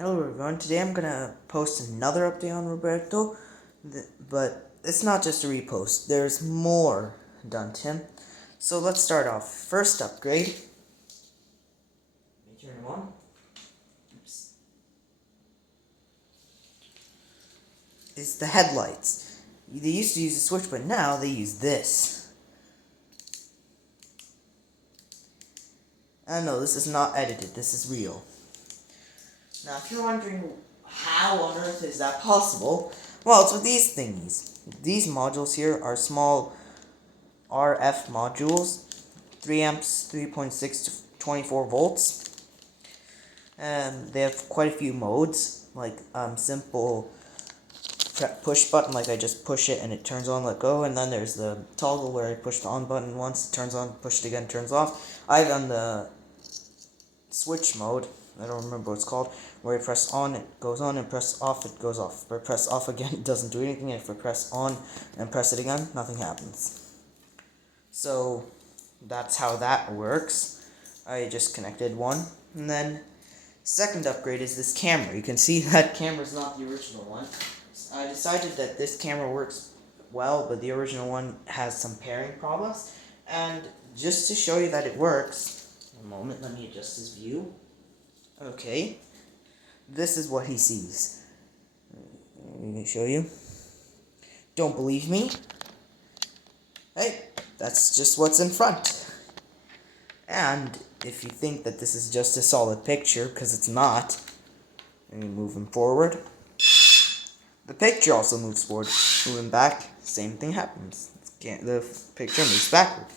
Hello everyone, today I'm gonna post another update on Ro-Berto, but it's not just a repost, there's more done to him. So let's start off. First upgrade. Let me turn him on. Oops. Is the headlights. They used to use a switch, but now they use this. I know, this is not edited, this is real. Now, if you're wondering how on earth is that possible, well, it's with these thingies. These modules here are small RF modules, 3 amps, 3.6 to 24 volts, and they have quite a few modes, like simple push button, like I just push it and it turns on, let go, and then there's the toggle where I push the on button once, it turns on, push it again, turns off. I've done the switch mode, I don't remember what it's called, where I press on, it goes on, and press off, it goes off. If I press off again, it doesn't do anything, and if I press on and press it again, nothing happens. So, that's how that works. I just connected one, and then second upgrade is this camera. You can see that camera's not the original one. I decided that this camera works well, but the original one has some pairing problems, and just to show you that it works, one moment, let me adjust his view. Okay, this is what he sees. Let me show you. Don't believe me? Hey, that's just what's in front. And if you think that this is just a solid picture, because it's not, let me move him forward. The picture also moves forward. Move him back, same thing happens. The picture moves backward.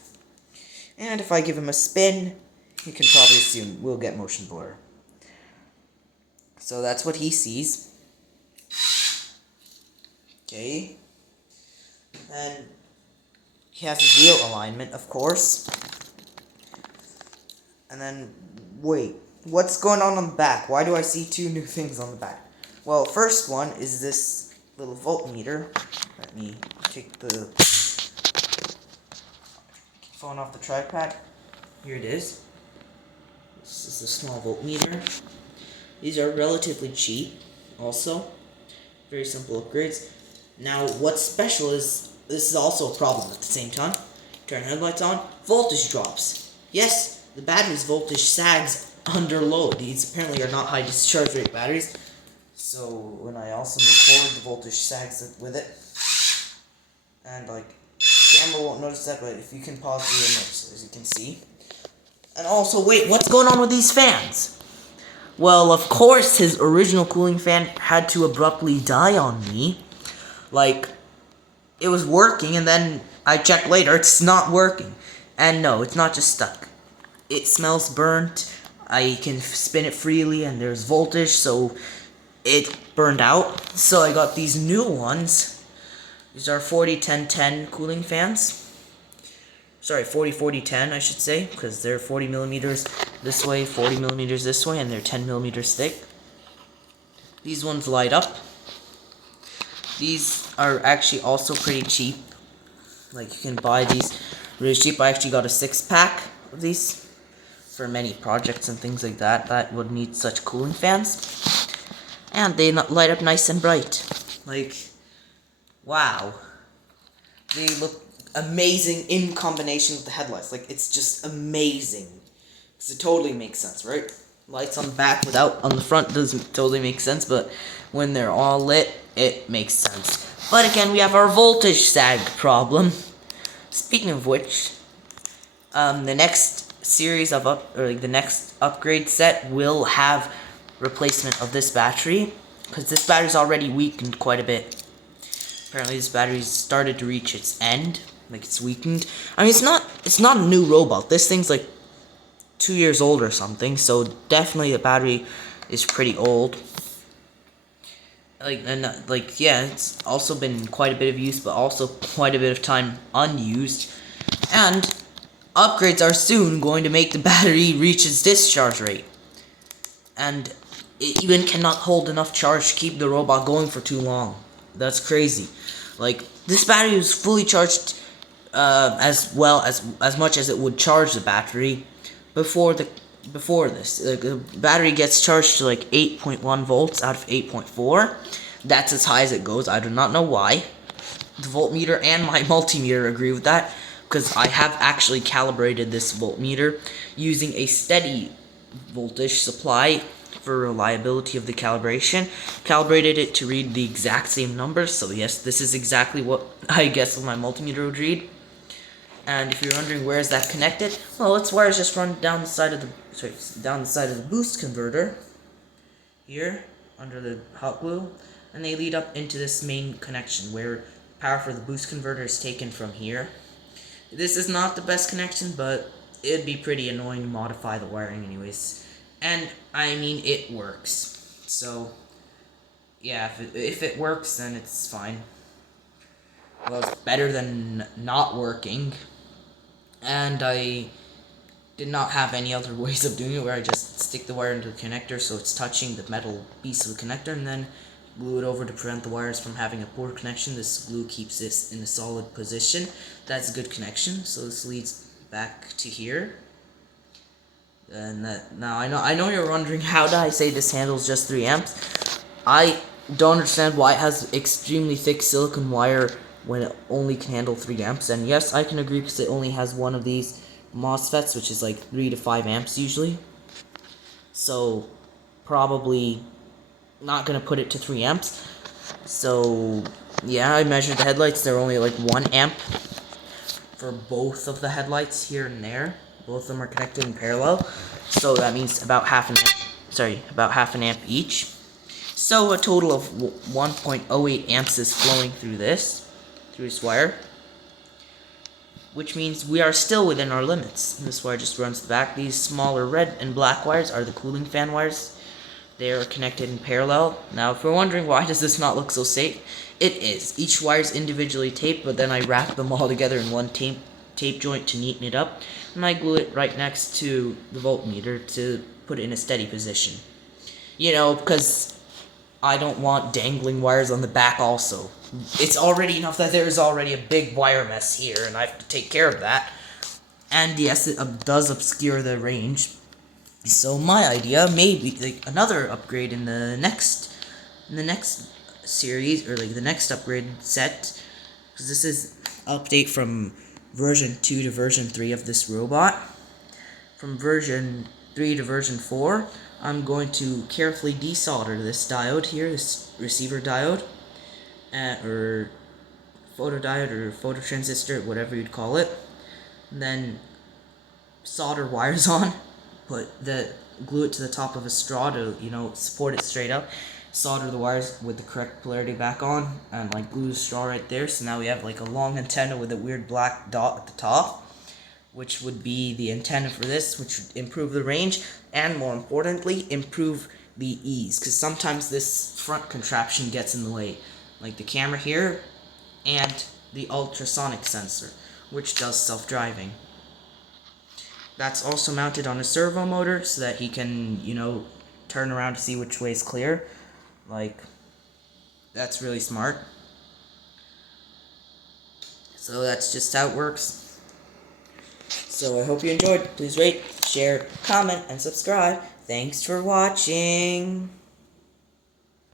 And if I give him a spin, you can probably assume we'll get motion blur. So that's what he sees. Okay. And he has his wheel alignment, of course. And then, wait, what's going on the back? Why do I see two new things on the back? Well, first one is this little voltmeter. Let me take the phone off the tripod. Here it is. This is a small voltmeter. These are relatively cheap, also. Very simple upgrades. Now, what's special is, this is also a problem at the same time. Turn headlights on, voltage drops. Yes, the battery's voltage sags under load. These apparently are not high discharge rate batteries. So, when I also move forward, the voltage sags with it. And, like, the camera won't notice that, but if you can pause, you'll notice, as you can see. And also, wait, what's going on with these fans? Well, of course, his original cooling fan had to abruptly die on me. Like, it was working, and then I checked later, it's not working. And no, it's not just stuck. It smells burnt, I can spin it freely, and there's voltage, so it burned out. So I got these new ones. These are 40-10-10 cooling fans. Sorry, 40-40-10, I should say, because they're 40 millimeters this way, 40 millimeters this way, and they're 10 millimeters thick. These ones light up. These are actually also pretty cheap. Like, you can buy these really cheap. I actually got a 6-pack of these for many projects and things like that that would need such cooling fans. And they light up nice and bright. Like, wow. They look amazing in combination with the headlights. Like, it's just amazing. Because it totally makes sense, right? Lights on the back without on the front doesn't totally make sense, but when they're all lit, it makes sense. But again, we have our voltage sag problem. Speaking of which, the next series of the next upgrade set will have replacement of this battery, because this battery's already weakened quite a bit. Apparently, this battery's started to reach its end. Like, it's weakened. I mean, it's not a new robot. This thing's like 2 years old or something, so definitely the battery is pretty old. Yeah, it's also been quite a bit of use, but also quite a bit of time unused. And upgrades are soon going to make the battery reach its discharge rate. And it even cannot hold enough charge to keep the robot going for too long. That's crazy. Like, this battery was fully charged as much as it would charge the battery before the before this. The battery gets charged to like 8.1 volts out of 8.4. That's as high as it goes. I do not know why. The voltmeter and my multimeter agree with that, because I have actually calibrated this voltmeter using a steady voltage supply for reliability of the calibration. Calibrated it to read the exact same numbers, so yes, this is exactly what I guess my multimeter would read. And if you're wondering where is that connected, well, its wires just run down the side of the boost converter here under the hot glue, and they lead up into this main connection where power for the boost converter is taken from here. This is not the best connection, but it'd be pretty annoying to modify the wiring anyways. And I mean, it works. So yeah, if it works, then it's fine. Well, it's better than not working. And I did not have any other ways of doing it where I just stick the wire into the connector so it's touching the metal piece of the connector, and then glue it over to prevent the wires from having a poor connection. This glue keeps this in a solid position. That's a good connection. So this leads back to here. And now I know you're wondering, how did I say this handles just 3 amps? I don't understand why it has extremely thick silicone wire when it only can handle 3 amps. And yes, I can agree, because it only has one of these MOSFETs, which is like 3 to 5 amps usually. So probably not gonna put it to 3 amps. So yeah, I measured the headlights. They're only like 1 amp for both of the headlights here and there. Both of them are connected in parallel, so that means about half an amp each. So a total of 1.08 amps is flowing through this wire, which means we are still within our limits. This wire just runs to the back. These smaller red and black wires are the cooling fan wires. They are connected in parallel. Now, if you're wondering why does this not look so safe, it is. Each wire is individually taped, but then I wrap them all together in one tape joint to neaten it up, and I glue it right next to the voltmeter to put it in a steady position. You know, because I don't want dangling wires on the back also. It's already enough that there is already a big wire mess here, and I have to take care of that. And yes, it does obscure the range. So my idea, maybe like another upgrade in the next series, or like the next upgrade set, because this is update from version 2 to version 3 of this robot. From version 3 to version 4, I'm going to carefully desolder this diode here, this receiver diode, or photodiode, or phototransistor, whatever you'd call it. And then solder wires on, glue it to the top of a straw to, support it straight up. Solder the wires with the correct polarity back on, and like glue the straw right there. So now we have like a long antenna with a weird black dot at the top, which would be the antenna for this, which would improve the range, and more importantly, improve the ease, because sometimes this front contraption gets in the way, like the camera here, and the ultrasonic sensor, which does self-driving. That's also mounted on a servo motor, so that he can, turn around to see which way is clear. Like, that's really smart. So that's just how it works. So I hope you enjoyed. Please rate, share, comment, and subscribe. Thanks for watching.